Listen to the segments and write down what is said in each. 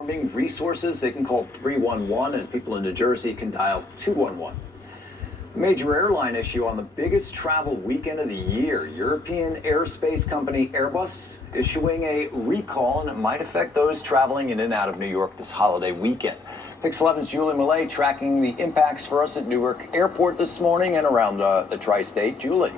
Resources, they can call 311 and people in New Jersey can dial 211. Major airline issue on the biggest travel weekend of the year. European airspace company Airbus issuing a recall, and it might affect those traveling in and out of New York this holiday weekend. Pix 11's Julie Millet tracking the impacts for us at Newark Airport this morning and around the tri-state. Julie.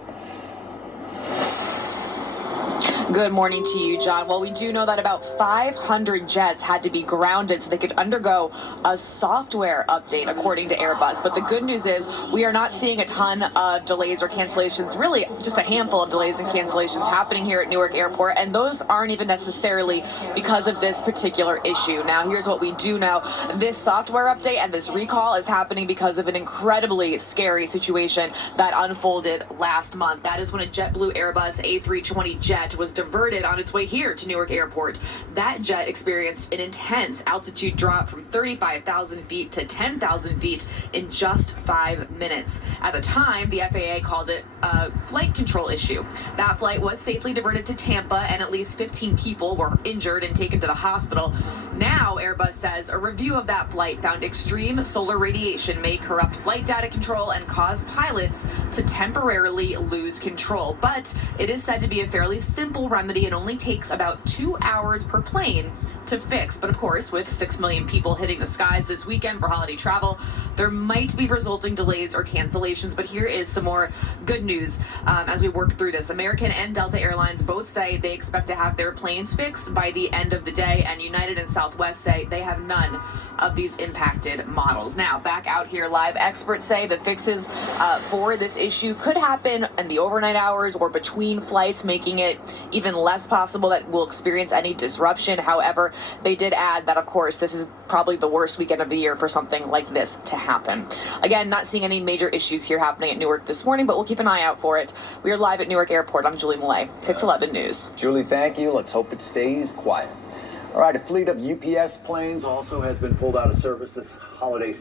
Good morning to you, John. Well, we do know that about 500 jets had to be grounded so they could undergo a software update, according to Airbus. But the good news is we are not seeing a ton of delays or cancellations, really just a handful of delays and cancellations happening here at Newark Airport. And those aren't even necessarily because of this particular issue. Now, here's what we do know. This software update and this recall is happening because of an incredibly scary situation that unfolded last month. That is when a JetBlue Airbus A320 jet was diverted on its way here to Newark Airport. That jet experienced an intense altitude drop from 35,000 feet to 10,000 feet in just 5 minutes. At the time, the FAA called it a flight control issue. That flight was safely diverted to Tampa, and at least 15 people were injured and taken to the hospital. Now, Airbus says a review of that flight found extreme solar radiation may corrupt flight data control and cause pilots to temporarily lose control. But it is said to be a fairly simple remedy. It only takes about 2 hours per plane to fix. But of course, with 6 million people hitting the skies this weekend for holiday travel, there might be resulting delays or cancellations. But here is some more good news as we work through this. American and Delta Airlines both say they expect to have their planes fixed by the end of the day, and United and Southwest say they have none of these impacted models. Now, back out here live, experts say the fixes for this issue could happen in the overnight hours or between flights, making it even less possible that we'll experience any disruption. However, they did add that, of course, this is probably the worst weekend of the year for something like this to happen. Again, not seeing any major issues here happening at Newark this morning, but we'll keep an eye out for it. We are live at Newark Airport. I'm Julie Millet, Pix 11 News. Julie, thank you. Let's hope it stays quiet. All right, a fleet of UPS planes also has been pulled out of service this holiday season.